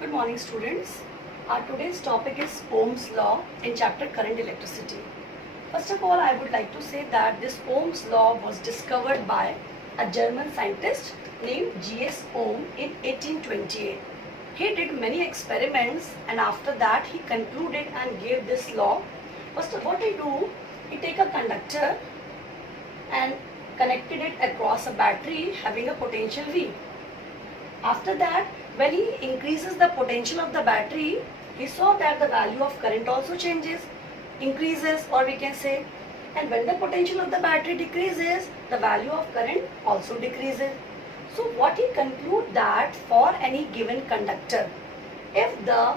Good morning, students. Our today's topic is Ohm's law in chapter Current Electricity. First of all, I would like to say that this Ohm's law was discovered by a German scientist named G.S. Ohm in 1828. He did many experiments and after that he concluded and gave this law. First of all, what he do, he take a conductor and connected it across a battery having a potential V. After that, when he increases the potential of the battery, he saw that the value of current also changes, increases, or we can say, and when the potential of the battery decreases, the value of current also decreases. So what he conclude that for any given conductor, if the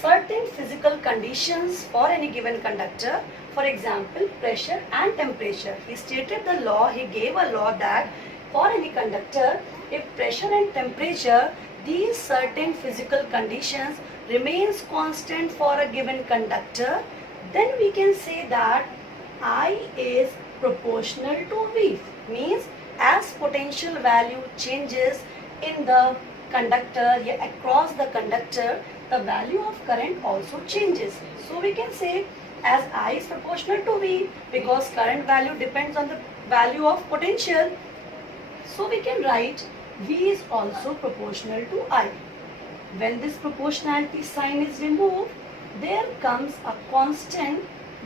certain physical conditions for any given conductor, for example, pressure and temperature, he stated the law, he gave a law that for any conductor, if pressure and temperature, these certain physical conditions remains constant for a given conductor, then we can say that I is proportional to V. Means as potential value changes in the conductor, across the conductor, the value of current also changes. So we can say as I is proportional to V because current value depends on the value of potential. So we can write V is also proportional to I. When this proportionality sign is removed, there comes a constant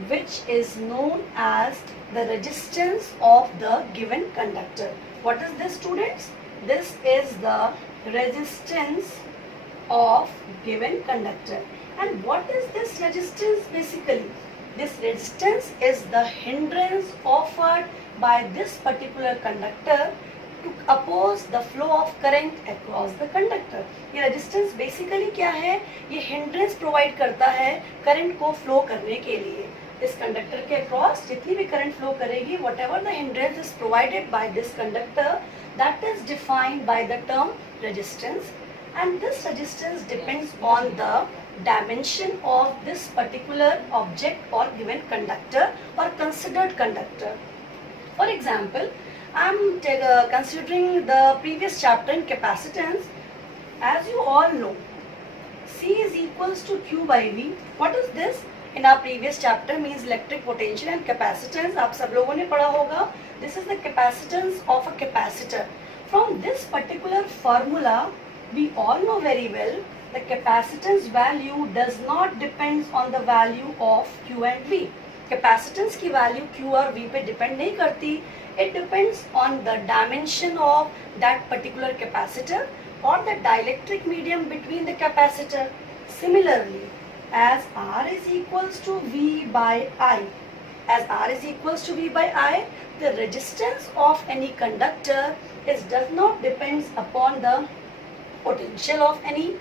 which is known as the resistance of the given conductor. What is this, students? This is the resistance of given conductor. And what is this resistance basically? This resistance is the hindrance offered by this particular conductor to oppose the flow of current across the conductor. ये resistance basically क्या है? ये hindrance provide करता है current को flow करने के लिए. इस conductor के across जितनी भी current flow करेगी, whatever the hindrance is provided by this conductor, that is defined by the term resistance. And this resistance depends on the dimension of this particular object or given conductor or considered conductor. For example, I am considering the previous chapter in capacitance. As you all know, C is equals to Q by V. What is this? In our previous chapter means electric potential and capacitance. आप सब लोगों ने पढ़ा होगा. This is the capacitance of a capacitor. From this particular formula, we all know very well the capacitance value does not depend on the value of Q and V. Capacitance की value Q और V पे depend नहीं करती. It depends on the dimension of that particular capacitor or the dielectric medium between the capacitor. Similarly, as R is equals to V by I, the resistance of any conductor does not depends upon the potential of any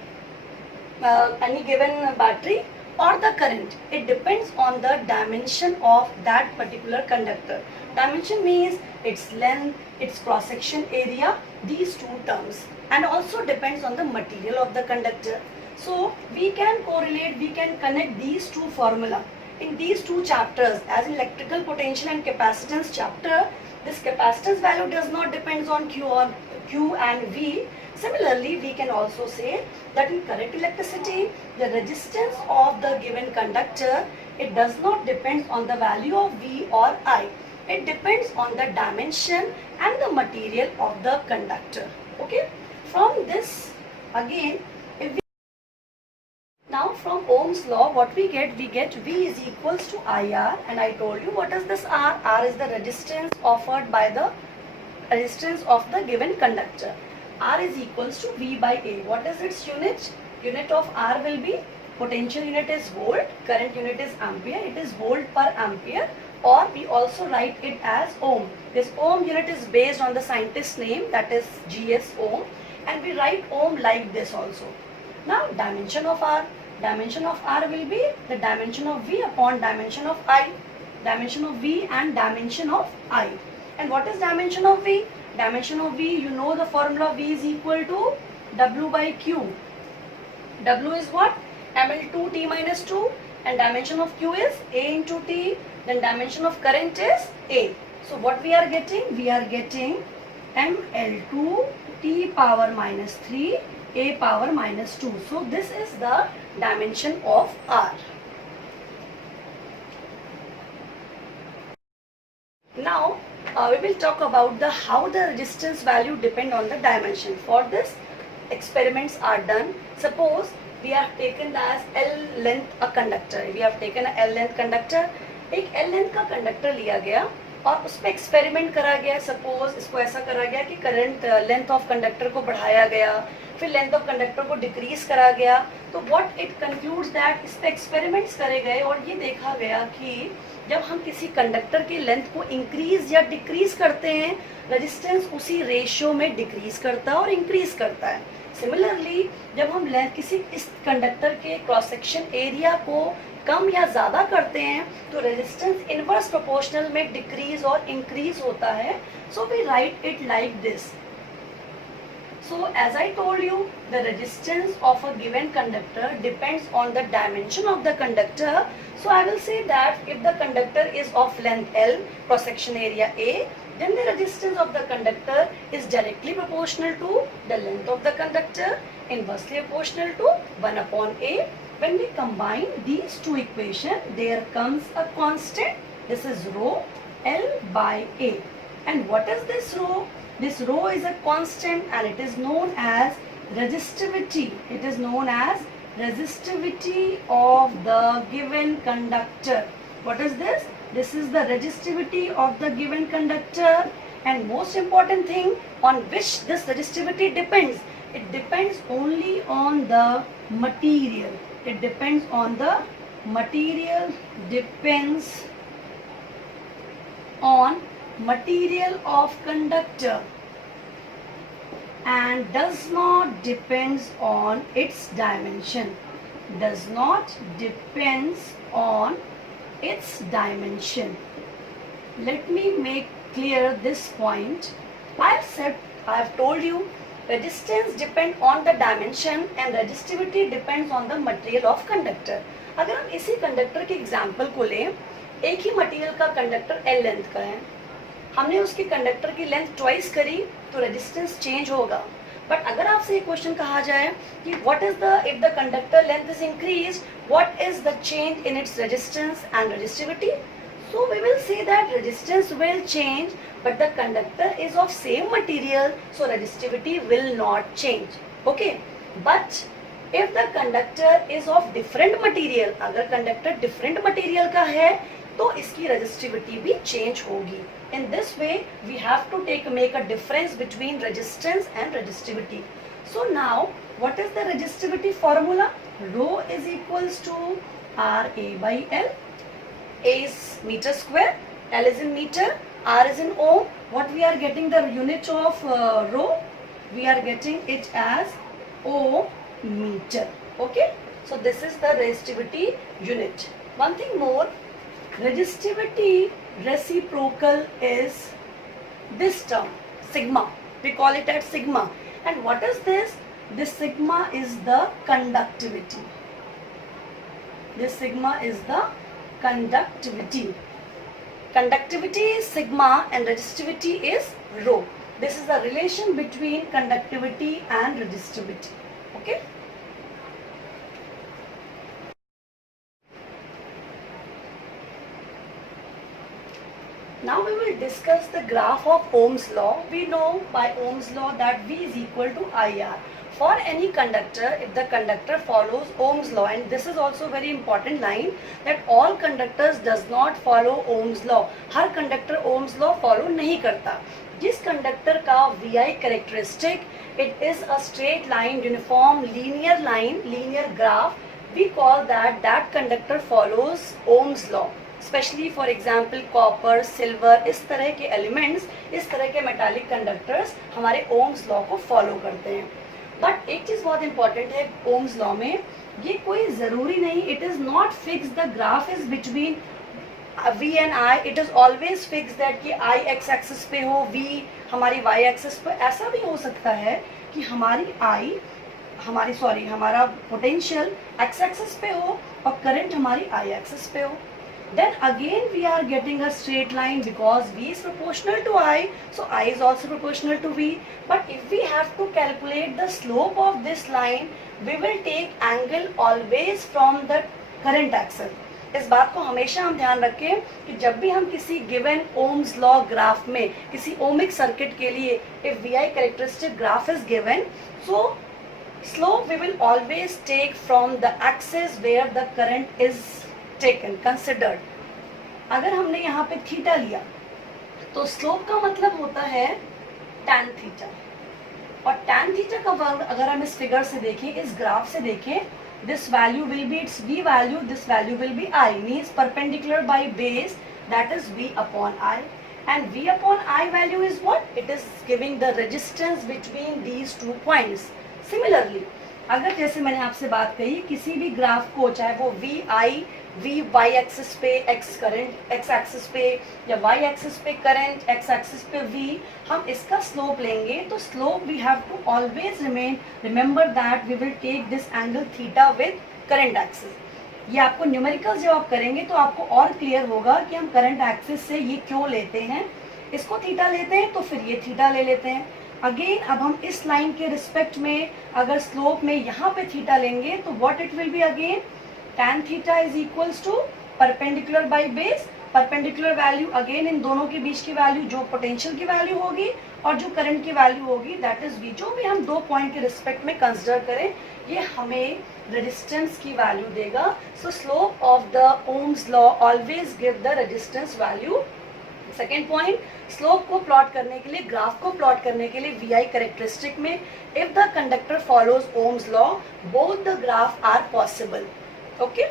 given battery or the current. It depends on the dimension of that particular conductor. Dimension means its length, its cross section area, these two terms, and also depends on the material of the conductor. So we can correlate, we can connect these two formula in these two chapters. As in electrical potential and capacitance chapter, this capacitance value does not depend on Q and V. Similarly, we can also say that in current electricity, the resistance of the given conductor, it does not depend on the value of V or I. It depends on the dimension and the material of the conductor. Okay. From this, again, now from Ohm's law, what we get V is equals to IR, and I told you what is this R? R is the resistance offered by the resistance of the given conductor. R is equals to V by A. What is its unit? Unit of R will be, potential unit is volt, current unit is ampere, it is volt per ampere, or we also write it as ohm. This ohm unit is based on the scientist's name, that is G.S. Ohm, and we write ohm like this also. Now dimension of R. Dimension of R will be the dimension of V upon dimension of I. Dimension of V and dimension of I. And what is dimension of V? Dimension of V, you know the formula, V is equal to W by Q. W is what? mL2T minus 2, and dimension of Q is A into T, then dimension of current is A. So what we are getting? We are getting mL2 T power minus 3 a power -2. So this is the dimension of R. Now we will talk about the how the resistance value depend on the dimension. For this experiments are done. Suppose we have taken as L length a conductor. We have taken a L length conductor. एक L length का कंडक्टर लिया गया और उस पर एक्सपेरिमेंट करा गया. सपोज इसको ऐसा करा गया कि करंट लेंथ ऑफ कंडक्टर को बढ़ाया गया, फिर लेंथ ऑफ कंडक्टर को डिक्रीज करा गया. तो व्हाट इट कंक्लूड्स दैट इस पे एक्सपेरिमेंट्स करे गए और ये देखा गया कि जब हम किसी कंडक्टर की लेंथ को इंक्रीज या डिक्रीज करते हैं, रेजिस्टेंस उसी रेशियो में डिक्रीज करता है और इंक्रीज करता है. सिमिलरली जब हम किसी इस कंडक्टर के क्रॉस सेक्शन एरिया को कम या ज़्यादा करते हैं तो रेजिस्टेंस इनवर्स प्रोपोर्शनल में डिक्रीज और इंक्रीज होता है. So we write it like this. So as I told you, the resistance of a given conductor depends on the dimension of the conductor. So I will say that if the conductor is of length L, cross section area A, then the resistance of the conductor is directly proportional to the length of the conductor, inversely proportional to 1 upon A. When we combine these two equations, there comes a constant. This is rho L by A. And what is this rho? This rho is a constant and it is known as resistivity. It is known as resistivity of the given conductor. What is this? This is the resistivity of the given conductor. And most important thing, on which this resistivity depends. It depends only on the material. It depends on the material. Depends on material of conductor and does not depends on its dimension. Does not depends on its dimension. Let me make clear this point. I have told you resistance depend on the dimension and resistivity depends on the material of conductor. अगर हम इसी कंडक्टर के एग्जाम्पल को लें, एक ही मटेरियल का conductor L length का है, हमने उसके कंडक्टर की लेंथ ट्वाइस करी तो रेजिस्टेंस चेंज होगा. बट अगर आपसे एक क्वेश्चन कहा जाए कि what is the if the conductor length is increase, what is the change in its resistance and resistivity, so we will say that resistance will change but the conductor is of same material, so resistivity will not change. Okay, but if the conductor is of different material, अगर conductor different material का है तो इसकी रेजिस्टिविटी भी चेंज होगी. In this way, we have to make a difference between resistance and resistivity. So now, what is the resistivity formula? Rho is equals to RA by L. A is meter square, L is in meter, R is in ohm. What we are getting the unit of rho? We are getting it as ohm meter. Okay? So this is the resistivity unit. One thing more, resistivity reciprocal is this term sigma. We call it as sigma. And what is this? This sigma is the conductivity. This sigma is the conductivity. Conductivity is sigma and resistivity is rho. This is the relation between conductivity and resistivity. Okay? Now we will discuss the graph of Ohm's law. We know by Ohm's law that V is equal to IR. For any conductor, if the conductor follows Ohm's law, and this is also very important line, that all conductors does not follow Ohm's law. Her conductor Ohm's law follow नहीं करता. जिस conductor का VI characteristic, it is a straight line, uniform, linear line, linear graph, we call that conductor follows Ohm's law. Specially for example copper, silver, इस तरह के एलिमेंट्स, इस तरह के मेटालिक कंडक्टर्स हमारे ओम्स लॉ को फॉलो करते हैं. बट एक चीज़ बहुत इंपॉर्टेंट है ओम्स लॉ में, ये कोई ज़रूरी नहीं, it is not fix the graph is between V and I. It is always fix that कि I एक्स एक्सिस पे हो, V हमारी Y एक्सिस पे. ऐसा भी हो सकता है कि हमारा पोटेंशियल एक्स एक्सिस पे हो और करंट हमारी I एक्सिस पे हो. Then again we are getting a straight line because V is proportional to I, so I is also proportional to V. But if we have to calculate the slope of this line, we will take angle always from the current axis. इस बात को हमेशा हम ध्यान रखें कि जब भी हम किसी गिवन ओम्स लॉ ग्राफ में किसी ओमिक सर्किट के लिए if VI characteristic graph is given, so slope we will always take from the axis where the current is taken, considered. अगर हमने यहाँ पे थीटा लिया तो स्लोप का मतलब होता है tan थीटा, और tan थीटा का वर्ग अगर हम इस फिगर से देखें, इस ग्राफ से देखें, this value will be its V value, this value will be I, means perpendicular by base, that is V upon I, and V upon I value is what? It is giving the resistance between these 2 points. Similarly, अगर जैसे मैंने आपसे बात कही किसी भी ग्राफ को, चाहे वो V I V Y axis पे एक्स करंट एक्स एक्सिस पे या वाई एक्सिस पे करंट एक्स एक्सिस पे वी, हम इसका स्लोप लेंगे तो slope we have to always remember that we will take this angle theta with current axis. ये आपको न्यूमेरिकल जब आप करेंगे तो आपको और क्लियर होगा कि हम करंट एक्सिस से ये क्यों लेते हैं, इसको थीटा लेते हैं तो फिर ये थीटा ले लेते हैं। अगेन अब हम इस लाइन के रिस्पेक्ट में अगर स्लोप में यहाँ पे थीटा लेंगे तो what it will be, again tan theta is equals to perpendicular by base, perpendicular value again इन दोनों के बीच की वैल्यू जो पोटेंशियल की वैल्यू होगी और जो करंट की वैल्यू होगी दैट इज v, जो भी हम 2 पॉइंट के रिस्पेक्ट में कंसिडर करें ये हमें रेजिस्टेंस की वैल्यू देगा। सो slope of the Ohm's law always give the resistance value. Second point, slope को प्लॉट करने के लिए, ग्राफ को प्लॉट करने के लिए VI कैरेक्टरिस्टिक में if the conductor follows Ohm's law both the graph are possible. Okay,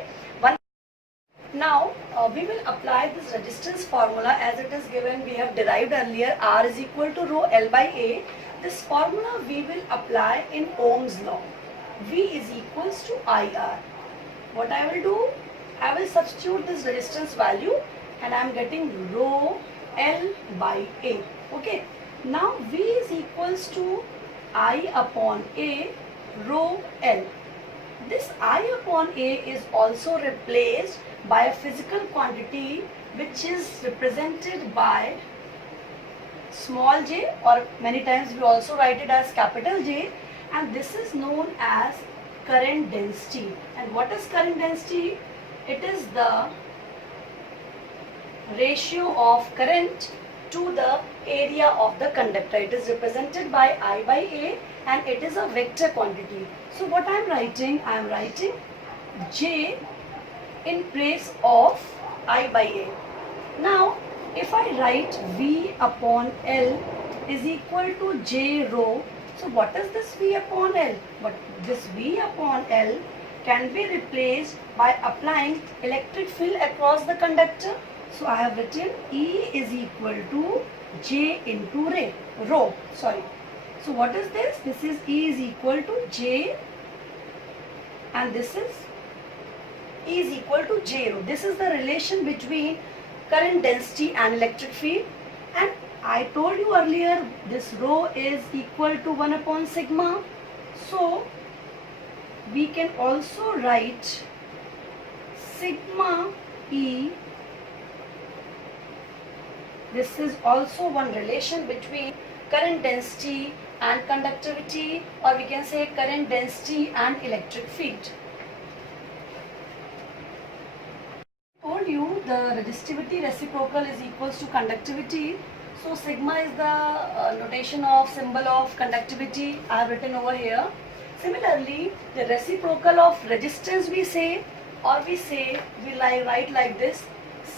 now we will apply this resistance formula as it is given, we have derived earlier, R is equal to rho L by A. This formula we will apply in Ohm's law. V is equals to IR. What I will do, I will substitute this resistance value and I am getting rho L by A. Okay, now V is equals to I upon A rho L. This I upon A is also replaced by a physical quantity which is represented by small j, or many times we also write it as capital J, and this is known as current density. And what is current density? It is the ratio of current to the area of the conductor. It is represented by I by A and it is a vector quantity. So what I am writing? I am writing J in place of I by A. Now if I write V upon L is equal to J rho, so what is this V upon L? But this V upon L can be replaced by applying electric field across the conductor. So I have written E is equal to J into rho. Sorry. So what is this? This is E is equal to J and this is E is equal to J rho. This is the relation between current density and electric field, and I told you earlier this rho is equal to 1 upon sigma. So we can also write sigma E. This is also one relation between current density and conductivity, or we can say current density and electric field. I told you the resistivity reciprocal is equals to conductivity. So sigma is the notation of symbol of conductivity I have written over here. Similarly, the reciprocal of resistance we say, or we write like this,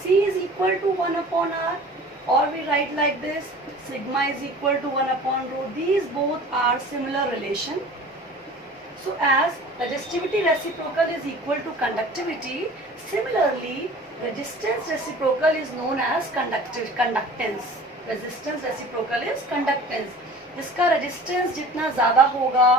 C is equal to 1 upon R, or we write like this, sigma is equal to 1 upon rho. These both are similar relation. So as resistivity reciprocal is equal to conductivity, similarly resistance reciprocal is known as conductance. Resistance reciprocal is conductance. जिसका resistance जितना ज़्यादा होगा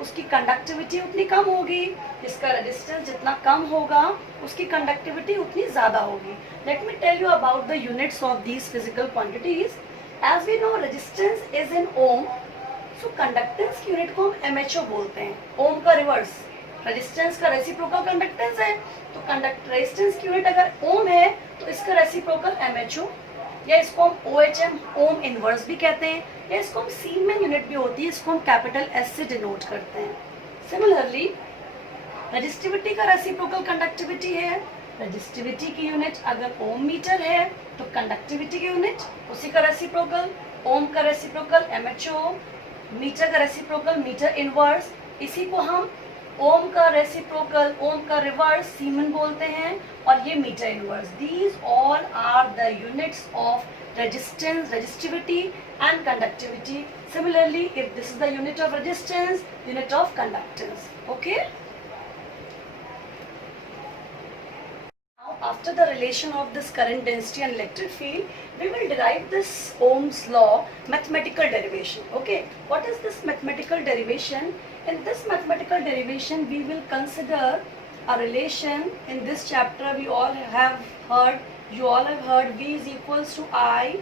उसकी conductivity उतनी कम होगी, जिसका resistance जितना कम होगा उसकी conductivity उतनी ज़्यादा होगी. Let me tell you about the units of these physical quantities. As we know resistance is in ohm, so conductance की unit को हम MHO बोलते हैं. Ohm का reverse, resistance का reciprocal conductance है, तो resistance की unit अगर ohm है तो इसका रेसिप्रोकल MHO, या इसको हम OHM ओम इनवर्स भी कहते हैं, या इसको हम सीमेन यूनिट भी होती है, इसको हम कैपिटल S से डिनोट करते हैं। सिमिलरली रेजिस्टिविटी का रेसिप्रोकल कंडक्टिविटी है। रेजिस्टिविटी की यूनिट अगर ओम मीटर है तो कंडक्टिविटी की यूनिट उसी का रेसिप्रोकल, ओम का रेसिप्रोकल MHO, मीटर का रेसिप्रोकल मीटर इनवर्स, इसी को हम ओम का रेसिप्रोकल, ओम का रिवर्स सीमेन बोलते हैं, और ये metre inverse. These all are the units of resistance, resistivity and conductivity. Similarly, if this is the unit of resistance, unit of conductance. Okay? Now, after the relation of this current density and electric field, we will derive this Ohm's law mathematical derivation. Okay? What is this mathematical derivation? In this mathematical derivation, we will consider a relation. In this chapter, we all have heard, you all have heard V is equals to I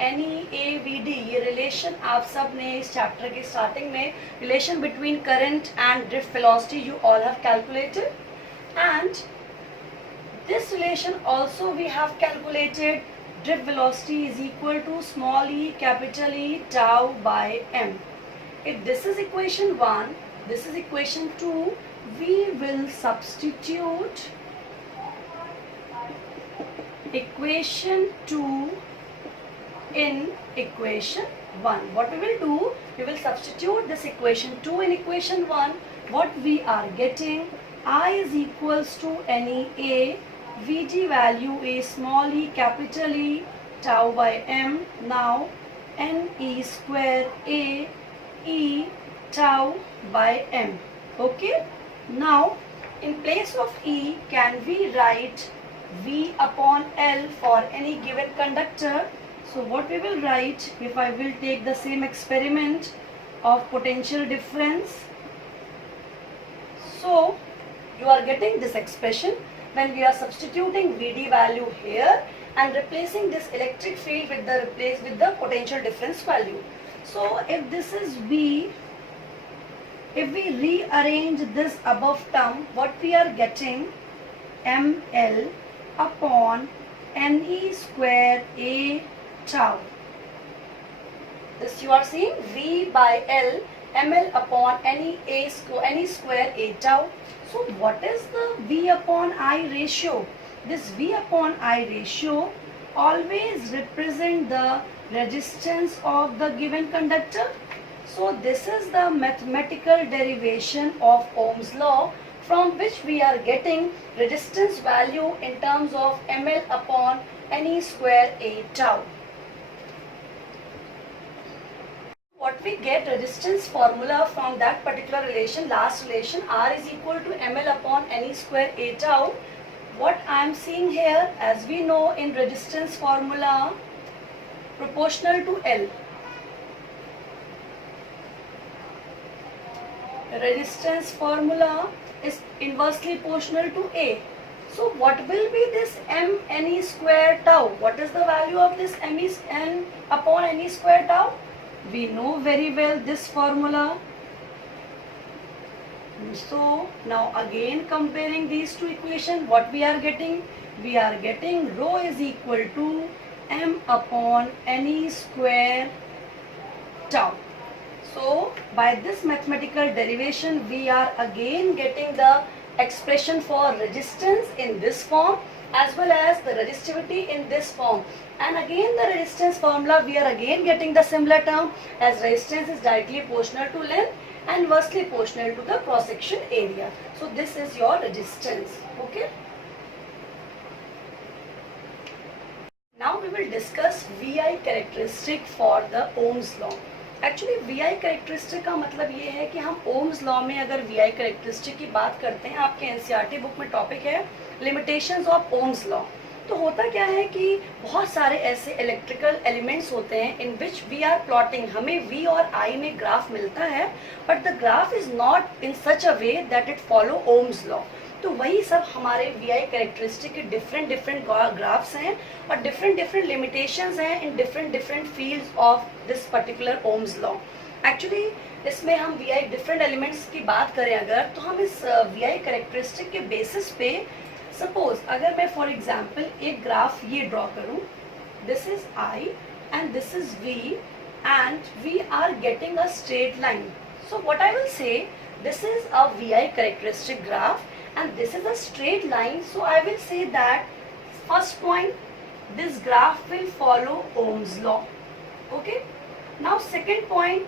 NE/AVD. ये रिलेशन आप सब ने इस चैप्टर के starting में relation between current and drift velocity you all have calculated, and this relation also we have calculated drift velocity is equal to small e capital E tau by m. If this is equation 1, this is equation 2, we will substitute equation 2 in equation 1. What we will do, we will substitute this equation 2 in equation 1. What we are getting, I is equals to NEA, Vd value is small e capital E tau by m. Now NE square A E tau by m. Okay. Now in place of E, can we write V upon L for any given conductor? So what we will write, if I will take the same experiment of potential difference, so you are getting this expression when we are substituting Vd value here and replacing this electric field with the potential difference value. So if this is V, if we rearrange this above term, what we are getting, ML upon NE square A tau. This you are seeing V by L, ML upon NE square A tau. So what is the V upon I ratio? This V upon I ratio always represent the resistance of the given conductor. So this is the mathematical derivation of Ohm's law, from which we are getting resistance value in terms of ml upon NE square A tau. What we get resistance formula from that particular relation, last relation, R is equal to ml upon NE square A tau. What I am seeing here, as we know in resistance formula, proportional to L. Resistance formula is inversely proportional to A. So what will be this m NE square tau? What is the value of this m is n upon NE square tau? We know very well this formula. So now again comparing these two equations, what we are getting? We are getting rho is equal to m upon NE square tau. So by this mathematical derivation, we are again getting the expression for resistance in this form as well as the resistivity in this form. And again the resistance formula, we are again getting the similar term, as resistance is directly proportional to length and inversely proportional to the cross section area. So this is your resistance. Okay. Now we will discuss VI characteristic for the Ohm's law. Actually VI characteristic का मतलब ये है कि हम Ohm's law में अगर VI characteristic की बात करते हैं, आपके NCERT बुक में टॉपिक है लिमिटेशंस ऑफ ओम्स लॉ। तो होता क्या है कि बहुत सारे ऐसे इलेक्ट्रिकल एलिमेंट्स होते हैं इन विच वी आर प्लॉटिंग, हमें V और I में ग्राफ मिलता है, but the graph is not in such a way that it follow ohms law. तो वही सब हमारे VI कैरेक्टरिस्टिक के डिफरेंट ग्राफ्स हैं और डिफरेंट लिमिटेशंस हैं in different fields of this particular Ohm's law. Actually इसमें हम VI डिफरेंट एलिमेंट्स की बात करें अगर, तो हम इस VI कैरेक्टरिस्टिक के बेसिस पे सपोज अगर मैं फॉर एग्जाम्पल एक ग्राफ ये ड्रॉ करूं, this is I and this is V and we are getting a straight line. So what I will say, this is a VI characteristic graph and this is a straight line. So I will say that first point, this graph will follow Ohm's law. Okay. Now second point,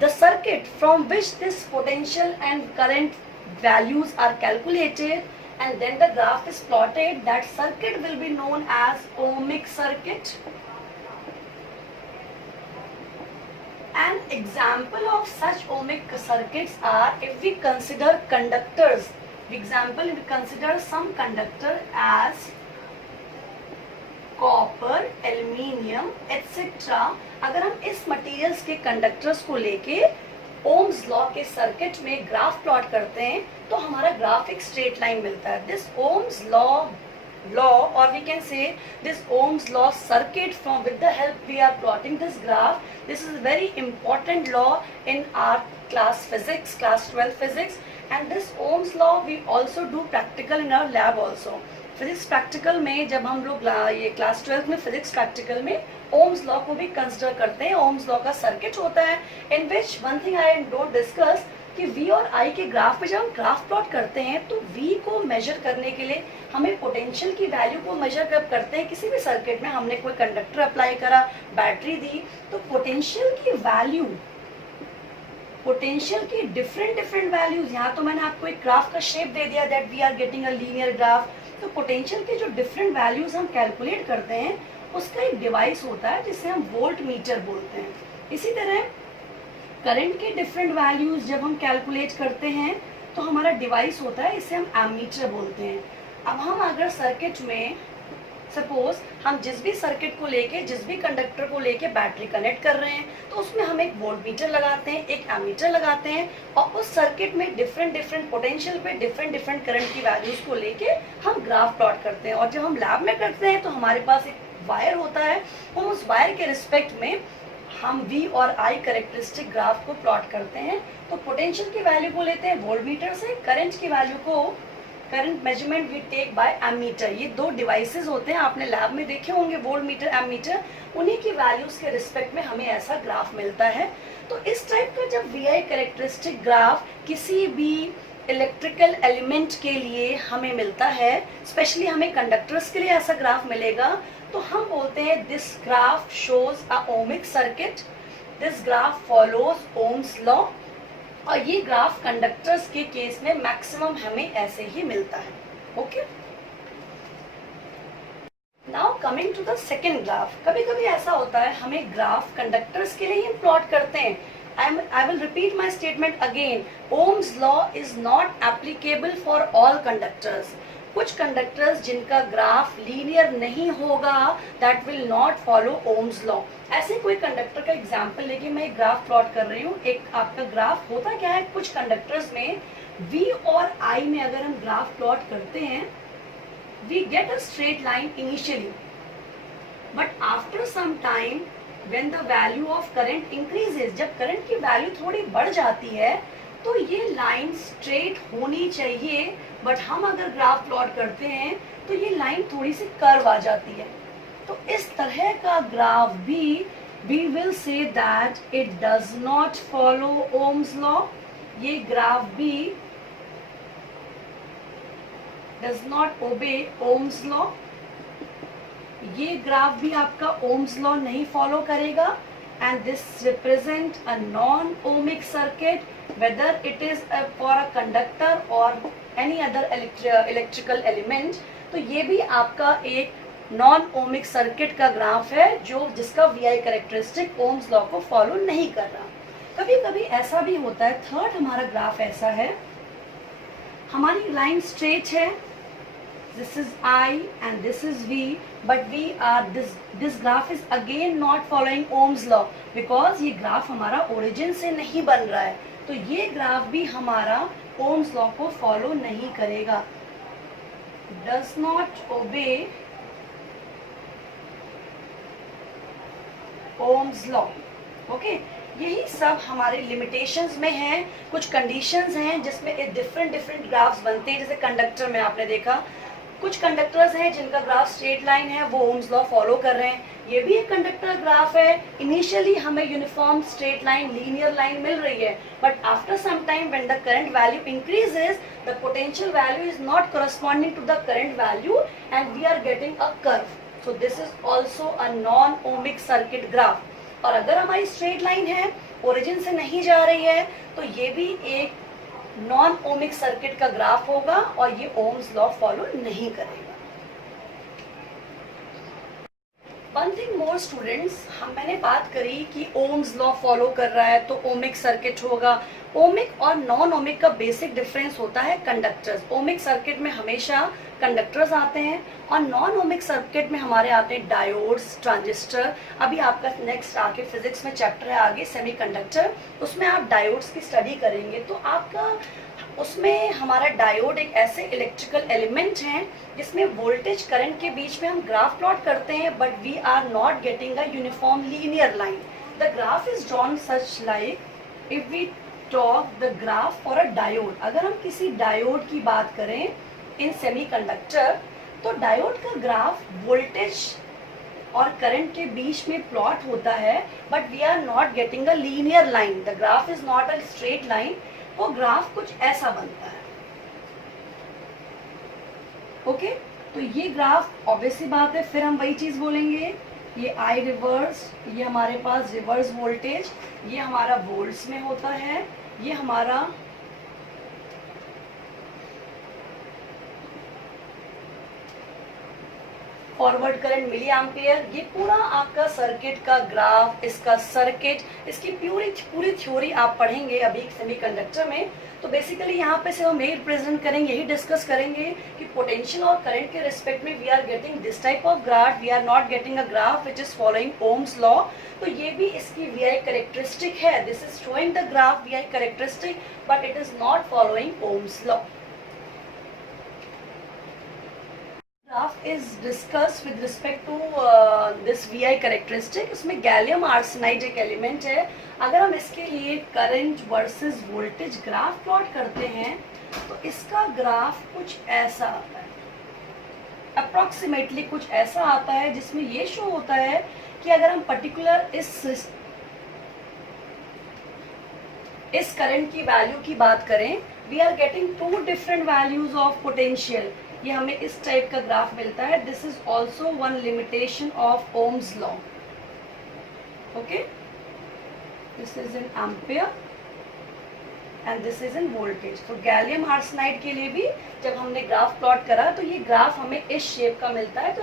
the circuit from which this potential and current values are calculated and then the graph is plotted, that circuit will be known as ohmic circuit. An example of such ohmic circuits are, if we consider conductors, for example we consider some conductor as copper, aluminium etcetera, अगर हम इस मटेरियल्स के कंडक्टर्स को लेके Ohm's law के सर्किट में graph plot करते हैं तो हमारा ग्राफ एक स्ट्रेट लाइन मिलता है. दिस ओम्स लॉ और we can say this Ohm's law circuit from with the help we are plotting this graph. This is very important law in our class physics, class 12 physics, and this Ohm's law we also do practical in our lab also. Physics practical में जब हम लोग ये क्लास 12 में physics practical में Ohm's law को भी कंसिडर करते हैं. ओम्स लॉ का सर्किट होता है in which one thing I don't discuss कि V और I के ग्राफ पे जब हम ग्राफ प्लॉट करते हैं तो V को मेजर करने के लिए हमें पोटेंशियल की वैल्यू को मेजर कब करते हैं. किसी भी सर्किट में हमने कोई कंडक्टर अप्लाई करा, बैटरी दी, तो पोटेंशियल की वैल्यू, पोटेंशियल की डिफरेंट वैल्यूज, यहाँ तो मैंने आपको एक ग्राफ का शेप दे दिया that we are getting a linear graph. तो पोटेंशियल के जो डिफरेंट वैल्यूज हम कैलकुलेट करते हैं उसका एक डिवाइस होता है जिसे हम वोल्ट मीटर बोलते हैं. इसी तरह करंट के डिफरेंट वैल्यूज जब हम कैलकुलेट करते हैं तो हमारा डिवाइस होता है, इसे हम एमीटर बोलते हैं. अब हम अगर सर्किट में सपोज हम जिस भी सर्किट को लेके, जिस भी कंडक्टर को लेके बैटरी कनेक्ट कर रहे हैं तो उसमें हम एक वोल्ट मीटर लगाते हैं, एक एमीटर लगाते हैं और उस सर्किट में डिफरेंट पोटेंशियल पे डिफरेंट करंट की वैल्यूज को लेके हम ग्राफ प्लॉट करते हैं. और जब हम लैब में करते हैं तो हमारे पास एक वायर होता है, हम उस वायर के रिस्पेक्ट में हम V और I कैरेक्टरिस्टिक ग्राफ को प्लॉट करते हैं. तो पोटेंशियल की वैल्यू को लेते हैं वोल्ट मीटर से, करंट की वैल्यू को, current measurement we take by ammeter. ये दो डिवाइसेस होते हैं, आपने लैब में देखे होंगे वोल्ट मीटर, एमीटर, उन्हीं की वैल्यूज के रिस्पेक्ट में हमें ऐसा ग्राफ मिलता है. तो इस टाइप का जब VI कैरेक्टरिस्टिक ग्राफ किसी भी इलेक्ट्रिकल एलिमेंट के लिए हमें मिलता है, स्पेशली हमें कंडक्टर्स के लिए ऐसा ग्राफ मिलेगा, तो हम बोलते हैं this graph shows a ohmic circuit, this graph follows Ohm's law. और ये ग्राफ कंडक्टर्स के केस में मैक्सिमम हमें ऐसे ही मिलता है. Okay, now coming to the second graph. कभी कभी ऐसा होता है हमें ग्राफ कंडक्टर्स के लिए ही प्लॉट करते हैं. I will repeat my statement again. Ohm's law is not applicable for all conductors. कुछ कंडक्टर्स जिनका ग्राफ लीनियर नहीं होगा, that will not follow Ohm's law. ऐसे कोई कंडक्टर का एग्जांपल लेके मैं एक ग्राफ प्लॉट कर रही हूँ. एक आपका ग्राफ होता क्या है, कुछ कंडक्टर्स में V और I में अगर हम ग्राफ प्लॉट करते हैं, we get a straight line initially, but after some time when the value of current increases, जब करंट की वैल्यू थोड़ी बढ़ जाती है तो ये लाइन स्ट्रेट होनी चाहिए, बट हम अगर ग्राफ प्लॉट करते हैं तो ये लाइन थोड़ी सी कर्व आ जाती है. तो इस तरह का ग्राफ भी we will say that it does not follow Ohm's law. ये ग्राफ भी does not obey Ohm's law. ये ग्राफ भी आपका ओम्स लॉ नहीं फॉलो करेगा. And this represent a non ohmic circuit, whether it is for a conductor और एनी अदर इलेक्ट्रिकल एलिमेंट. तो ये भी आपका एक नॉन ओमिक सर्किट का ग्राफ है जो जिसका VI कैरेक्टरिस्टिक ओम्स लॉ को फॉलो नहीं कर रहा. कभी कभी ऐसा भी होता है, थर्ड हमारा ग्राफ ऐसा है, हमारी लाइन स्ट्रेट है, this is I and this is V, but we are this graph is again not following Ohm's law because ये ग्राफ हमारा ओरिजिन से नहीं बन रहा है. तो ये ग्राफ भी हमारा ओम्स लॉ को फॉलो नहीं करेगा, does not obey Ohm's law. Okay, यही सब हमारे लिमिटेशंस में हैं, कुछ कंडीशंस हैं जिसमें ये डिफरेंट डिफरेंट ग्राफ्स बनते हैं। जैसे कंडक्टर में आपने देखा कुछ कंडक्टर्स हैं जिनका ग्राफ स्ट्रेट लाइन है, वो ओम्स लॉ फॉलो कर रहे हैं। ये भी एक कंडक्टर ग्राफ है। इनिशियली हमें uniform straight line linear line मिल रही है, but after some time when the current value increases the potential value is not corresponding to the current value and we are getting a curve. So this is also a non-ohmic circuit graph. और अगर हमारी straight line है, ओरिजिन से नहीं जा रही है, तो ये भी एक नॉन ओमिक सर्किट का ग्राफ होगा और ये ओम्स लॉ फॉलो नहीं करेगा। वन थिंग मोर स्टूडेंट्स, मैंने बात करी कि ओम्स लॉ फॉलो कर रहा है तो ओमिक सर्किट होगा। ओमिक और नॉन ओमिक का बेसिक डिफरेंस होता है कंडक्टर्स। ओमिक सर्किट में हमेशा कंडक्टर्स आते हैं और नॉन ओमिक सर्किट में हमारे आते हैं डायोड्स, ट्रांजिस्टर। अभी आपका नेक्स्ट आके फिजिक्स में चैप्टर है आगे सेमीकंडक्टर, उसमें आप डायोड्स की स्टडी करेंगे। तो आपका उसमें हमारा डायोड एक ऐसे इलेक्ट्रिकल एलिमेंट है जिसमें वोल्टेज करंट के बीच में हम ग्राफ प्लॉट करते हैं, but we are not getting a uniform linear line. The graph is drawn such like if we talk the graph for a diode. अगर हम किसी डायोड की बात करें इन सेमीकंडक्टर, तो डायोड का ग्राफ वोल्टेज और करंट के बीच में प्लॉट होता है, but we are not getting a linear line. The graph is not a straight line. वो ग्राफ कुछ ऐसा बनता है। ओके, तो ये ग्राफ ऑब्वियस सी बात है, फिर हम वही चीज बोलेंगे, ये आई रिवर्स, ये हमारे पास रिवर्स वोल्टेज, ये हमारा वोल्ट्स में होता है, ये हमारा फॉरवर्ड करंट मिली एम्पियर। ये पूरा आपका सर्किट का ग्राफ, इसका सर्किट, इसकी पूरी थ्योरी आप पढ़ेंगे अभी सेमीकंडक्टर में। तो बेसिकली यहाँ पे से हम यही रिप्रेजेंट करेंगे, यही डिस्कस करेंगे कि पोटेंशियल और करंट के रिस्पेक्ट में we are getting this type of graph, we are not getting a graph which is following Ohm's law. तो ये भी इसकी वी आई कैरेक्टरिस्टिक है। This is showing the graph V I characteristic, but it is not following Ohm's law. Graph is discussed with respect to this VI characteristic। इसमें gallium arsenide एक एलिमेंट है। अगर हम इसके लिए current versus voltage graph plot करते हैं तो इसका ग्राफ कुछ ऐसा आता है, अप्रोक्सीमेटली कुछ ऐसा आता है, जिसमें ये शो होता है कि अगर हम पर्टिकुलर इस करंट की वैल्यू की बात करें, we are getting two different values of potential. ये हमें इस टाइप का ग्राफ मिलता है। This is also one limitation of Ohm's law. Okay, this is in ampere and this is in voltage. तो गैलियम आर्सेनाइड के लिए भी जब हमने ग्राफ प्लॉट करा तो ये ग्राफ हमें इस शेप का मिलता है। तो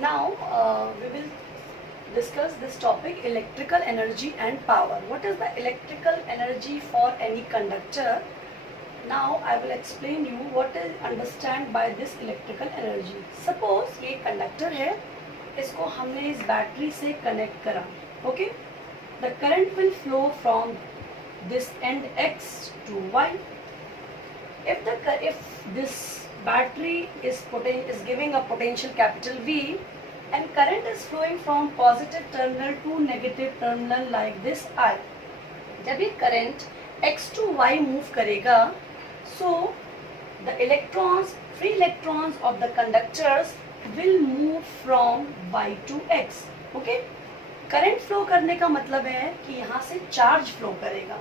now we will discuss this topic, electrical energy and power. What is the electrical energy for any conductor? Now I will explain you what is understand by this electrical energy. Suppose ये conductor है, इसको हमने इस बैटरी से कनेक्ट करा। Okay, the current will flow from this end X to Y. If this battery is giving a potential capital V, and current is flowing from positive terminal to negative terminal like this I. जब ये current X to Y move करेगा, so the electrons, free electrons of the conductors will move from Y to X. Okay? current flow करने का मतलब है कि यहाँ से charge flow करेगा।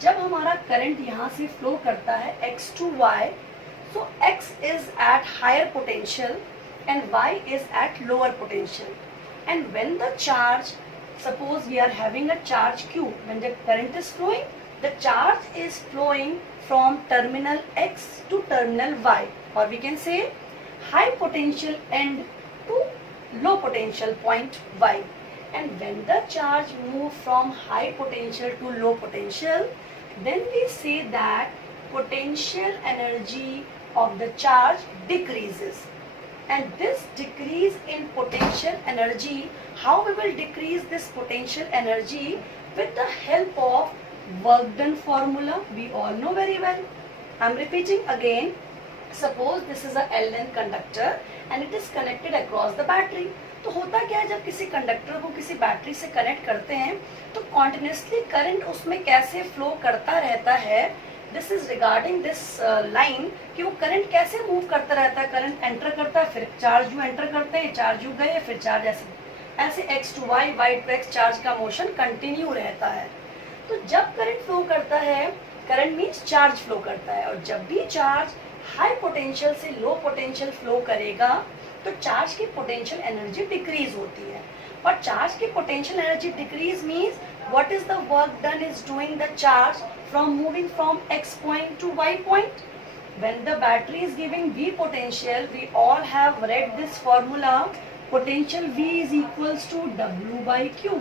जब हमारा current यहाँ से flow करता है X to Y, so X is at higher potential and Y is at lower potential. And when the charge, suppose we are having a charge Q, when the current is flowing, the charge is flowing from terminal X to terminal Y, or we can say high potential end to low potential point Y. And when the charge move from high potential to low potential, then we say that potential energy of the charge decreases. And this decrease in potential energy, how we will decrease this potential energy? With the help of work done formula, we all know very well. I am repeating again. Suppose this is a L-N conductor and it is connected across the battery. तो होता क्या है, जब किसी कंडक्टर को किसी बैटरी से कनेक्ट करते हैं तो कॉन्टिन्यूसली करंट उसमें कैसे फ्लो करता रहता है, this is regarding this line कि वो करंट कैसे मूव करता रहता है। करंट एंटर करता है, फिर चार्ज यू एंटर करते हैं, चार्ज यू गए, फिर चार्ज ऐसे X to Y, Y to X charge का मोशन कंटिन्यू रहता है। तो जब करंट फ्लो करता है, करंट मीन्स चार्ज फ्लो करता है, और जब भी चार्ज हाई पोटेंशियल से लो पोटेंशियल फ्लो करेगा तो चार्ज की पोटेंशियल एनर्जी डिक्रीज होती है। और चार्ज की potential energy decrease means what is the work done is doing the charge from moving from x point to y point. When the battery is giving V potential, we all have read this formula, potential V is equals to W by Q,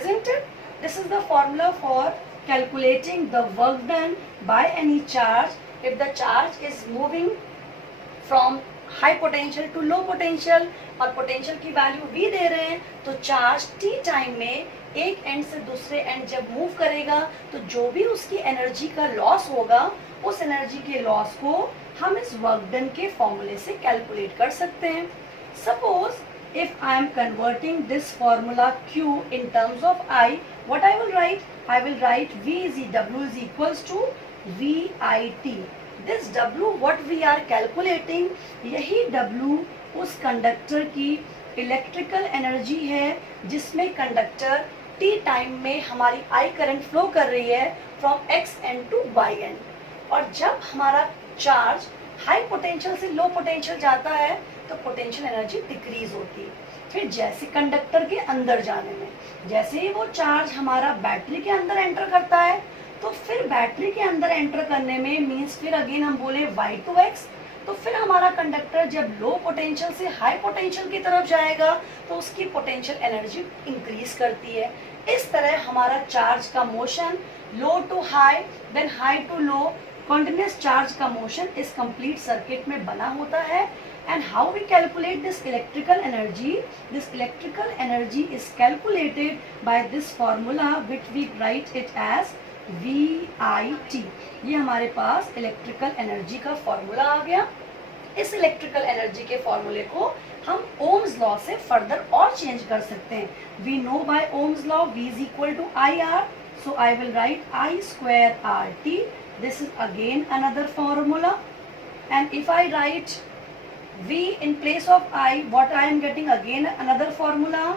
isn't it? This is the formula for calculating the work done by any charge if the charge is moving from high potential to low potential, और potential की value V दे रहे हैं, तो charge t time में एक एंड से दूसरे एंड जब मूव करेगा तो जो भी उसकी एनर्जी का लॉस होगा, उस एनर्जी के लॉस को हम इस वर्क डन के फॉर्मूले से कैलकुलेट कर सकते हैं। Suppose if I am converting this formula Q in terms of I, what I will write? I will write W is equals to VIT. This W what we are calculating, यही W उस कंडक्टर की electrical energy है जिसमें conductor T time में हमारी I current flow कर रही है from X end to Y end. और जब हमारा चार्ज हाई पोटेंशियल से लो पोटेंशियल जाता है तो पोटेंशियल एनर्जी डिक्रीज होती है। फिर जैसे कंडक्टर के अंदर जाने में, जैसे ही वो चार्ज हमारा बैटरी के अंदर एंटर करता है, तो फिर बैटरी के अंदर एंटर करने में मीन्स फिर अगेन हम बोले y टू x, तो फिर हमारा कंडक्टर जब लो पोटेंशियल से हाई पोटेंशियल की तरफ जाएगा तो उसकी पोटेंशियल एनर्जी इंक्रीज करती है। इस तरह हमारा चार्ज का motion low to high then high to low, continuous charge का मोशन इस कंप्लीट सर्किट में बना होता है। And how we calculate this electrical energy? This electrical energy is calculated by this formula which we write it as VIT। ये हमारे पास electrical energy का फॉर्मूला आ गया। इस इलेक्ट्रिकल एनर्जी के फॉर्मूले को हम ओम्स लॉ से फर्दर और चेंज कर सकते हैं। We know by Ohm's law V is equal to IR, so I will write I square RT. This is again another formula, and if I write V in place of I, what I am getting again another formula,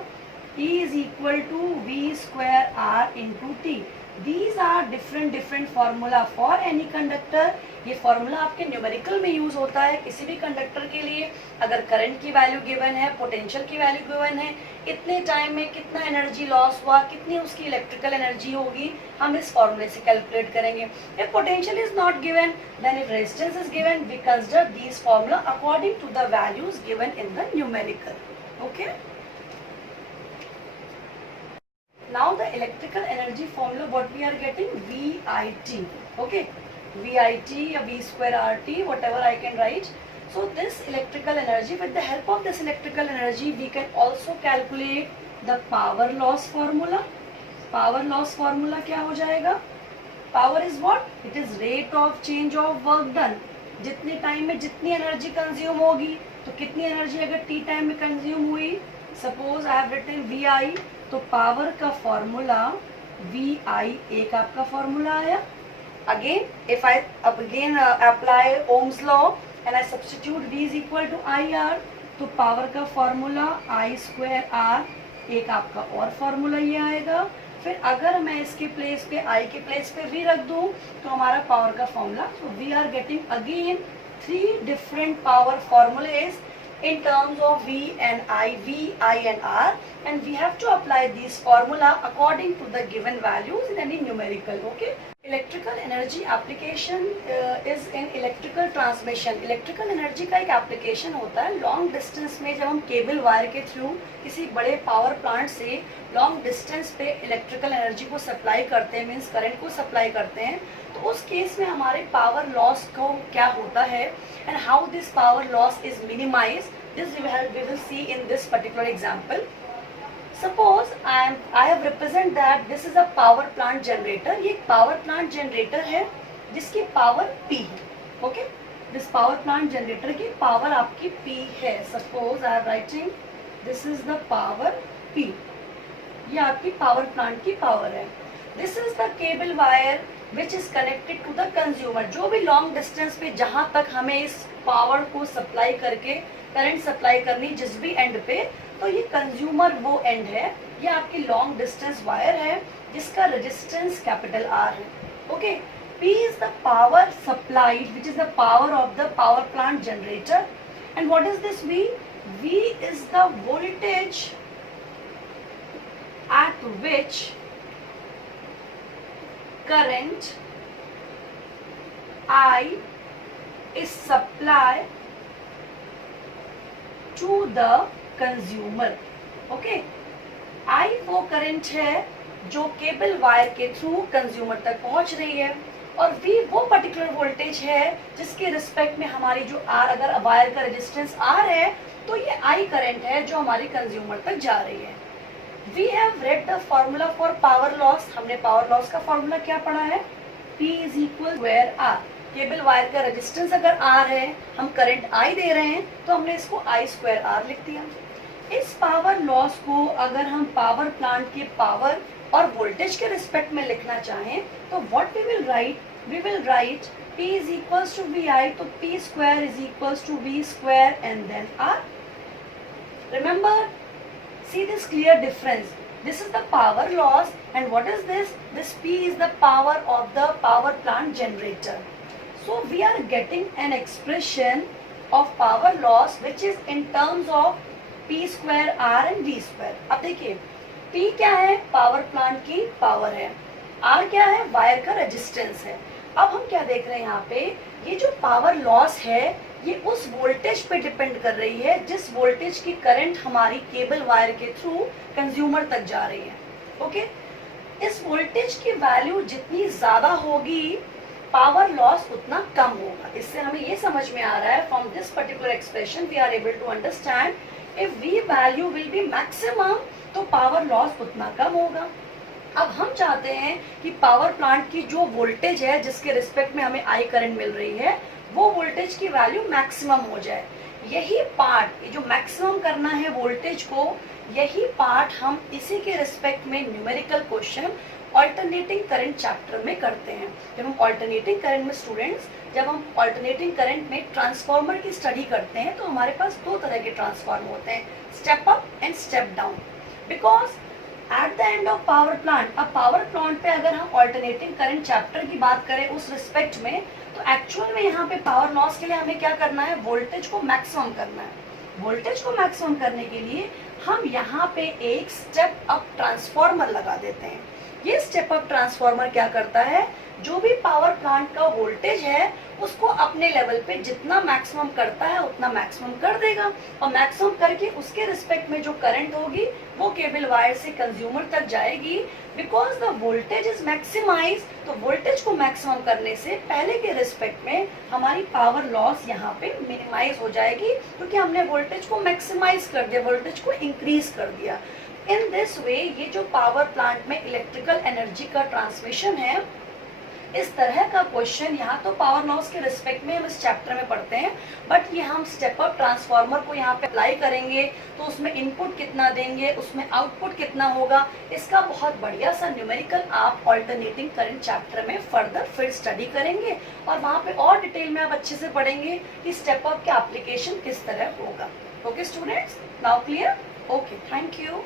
E is equal to V square R into T. These are different formula for any conductor। ये फॉर्मूला आपके न्यूमेरिकल में यूज होता है किसी भी कंडक्टर के लिए। अगर करंट की वैल्यू गिवन है, पोटेंशियल की वैल्यू गिवन है, इतने टाइम में कितना एनर्जी लॉस हुआ, कितनी उसकी इलेक्ट्रिकल एनर्जी होगी, हम इस फॉर्मूले से कैलकुलेट करेंगे। If potential is not given, then if resistance is given, we consider these formula according to the values given in the numerical. Okay, now the electrical energy formula what we are getting, VIT, okay, VIT or V square RT, whatever I can write. So this electrical energy, with the help of this electrical energy we can also calculate the power loss formula। power loss formula क्या हो जाएगा? power is what? it is rate of change of work done। जितने टाइम में जितनी energy consume होगी, तो कितनी energy अगर t टाइम में कंज्यूम हुई, suppose I have written VI, तो पावर का फॉर्मूला VI एक आपका फॉर्मूला आया। Again if I again apply Ohm's law and I substitute V is equal to IR, तो पावर का फॉर्मूला I स्क्वायर R एक आपका और फॉर्मूला ये आएगा। फिर अगर मैं इसके प्लेस पे I के प्लेस पे V रख दूं तो हमारा पावर का फॉर्मूला, तो we are getting again 3 different power formulas in terms of V and I, V, I and R, and we have to apply these formula according to the given values in any numerical। okay, electrical energy application is in electrical transmission। electrical energy का एक application होता है long distance में, जब हम cable wire के थ्रू किसी बड़े पावर प्लांट से लॉन्ग डिस्टेंस पे इलेक्ट्रिकल एनर्जी को सप्लाई करते हैं, मीन्स करंट को सप्लाई करते हैं, तो उस केस में हमारे पावर लॉस को क्या होता है and how this power loss is minimize, this we will see in this particular example। Suppose I have represent that this is a power plant generator। ये एक पावर प्लांट जनरेटर है जिसकी power P है। Okay, this power plant generator की power आपकी P है। Suppose I am writing this is the power P, ये आपकी पावर प्लांट की पावर है. This is the cable wire which is connected to the consumer. जो भी लॉन्ग डिस्टेंस पे जहां तक हमें इस पावर को सप्लाई करके करंट सप्लाई करनी जिस भी एंड पे, तो ये कंज्यूमर वो एंड है. ये आपकी लॉन्ग डिस्टेंस वायर है जिसका रेजिस्टेंस कैपिटल R है. Okay, P is the power supplied, which is the power of the power plant generator. And what is this V? V is the voltage at which current I is supplied to the consumer. Okay, I वो करंट है जो cable wire के through consumer तक पहुंच रही है, और V वो पर्टिकुलर वोल्टेज है जिसके रिस्पेक्ट में हमारी जो R, अगर वायर का रेजिस्टेंस R है तो ये I करंट है जो हमारी कंज्यूमर तक जा रही है. We have read the formula for power loss. हमने पावर लॉस का फॉर्मूला क्या पढ़ा है? P is equal square R. Cable wire का रेजिस्टेंस अगर R है, हम करंट I दे रहे हैं, तो हमने इसको I स्क्वायर R लिख दिया. इस पावर लॉस को अगर हम पावर प्लांट के पावर और वोल्टेज के रिस्पेक्ट में लिखना चाहें तो what we will write P is equals to VI, तो P square is equals to V square and then R. Remember, see this clear difference. This is the power loss, and what is this? This P is the power of the power plant generator. So we are getting an expression of power loss which is in terms of P square R and V square. अब देखिए, P क्या है? Power plant की power है. R क्या है? वायर का रेजिस्टेंस है. अब हम क्या देख रहे हैं यहाँ पे, ये जो पावर लॉस है ये उस वोल्टेज पे डिपेंड कर रही है जिस वोल्टेज की करंट हमारी केबल वायर के थ्रू कंज्यूमर तक जा रही है. ओके, इस वोल्टेज की वैल्यू जितनी ज्यादा होगी पावर लॉस उतना कम होगा. इससे हमें ये समझ में आ रहा है, from this particular expression we are able to understand if V value will be maximum तो पावर लॉस उतना कम होगा. अब हम चाहते हैं कि पावर प्लांट की जो वोल्टेज है जिसके रिस्पेक्ट में हमें I करंट मिल रही है वो वोल्टेज की वैल्यू मैक्सिमम हो जाए. यही पार्ट, जो मैक्सिमम करना है वोल्टेज को, यही पार्ट हम इसी के रिस्पेक्ट में numerical question alternating current chapter में करते हैं. जब हम ऑल्टरनेटिंग करंट में स्टूडेंट्स, जब हम ऑल्टरनेटिंग करंट में ट्रांसफार्मर की स्टडी करते हैं तो हमारे पास दो तरह के ट्रांसफार्मर होते हैं, step up and step down. Because at the end of power plant, अब पावर प्लांट पे अगर हम ऑल्टरनेटिंग करंट चैप्टर की बात करें उस रिस्पेक्ट में, तो एक्चुअल में यहाँ पे पावर लॉस के लिए हमें क्या करना है? वोल्टेज को मैक्सिमम करना है. वोल्टेज को मैक्सिमम करने के लिए हम यहाँ पे एक स्टेप अप ट्रांसफार्मर लगा देते हैं. ये स्टेप अप ट्रांसफार्मर क्या करता है? जो भी पावर प्लांट का वोल्टेज है उसको अपने लेवल पे जितना मैक्सिमम करता है उतना मैक्सिमम कर देगा, और मैक्सिमम करके उसके रिस्पेक्ट में जो करंट होगी वो केबल वायर से कंज्यूमर तक जाएगी. Because the voltage is maximize, तो वोल्टेज को मैक्सिमम करने से पहले के रिस्पेक्ट में हमारी पावर लॉस यहाँ पे मिनिमाइज हो जाएगी, क्योंकि हमने वोल्टेज को मैक्सिमाइज कर दिया, वोल्टेज को इंक्रीज कर दिया. इन दिस वे ये जो पावर प्लांट में इलेक्ट्रिकल एनर्जी का ट्रांसमिशन है, इस तरह का क्वेश्चन यहाँ तो पावर लॉस के रिस्पेक्ट में हम इस चैप्टर में पढ़ते हैं, बट ये हम स्टेप अप ट्रांसफार्मर को यहाँ पे अप्लाई करेंगे तो उसमें इनपुट कितना देंगे, उसमें आउटपुट कितना होगा, इसका बहुत बढ़िया सा न्यूमेरिकल आप ऑल्टरनेटिंग करंट चैप्टर में फर्दर फिर स्टडी करेंगे, और वहाँ पे और डिटेल में आप अच्छे से पढ़ेंगे कि स्टेप अप का एप्लीकेशन किस तरह होगा. Okay students, now clear? Okay, thank you.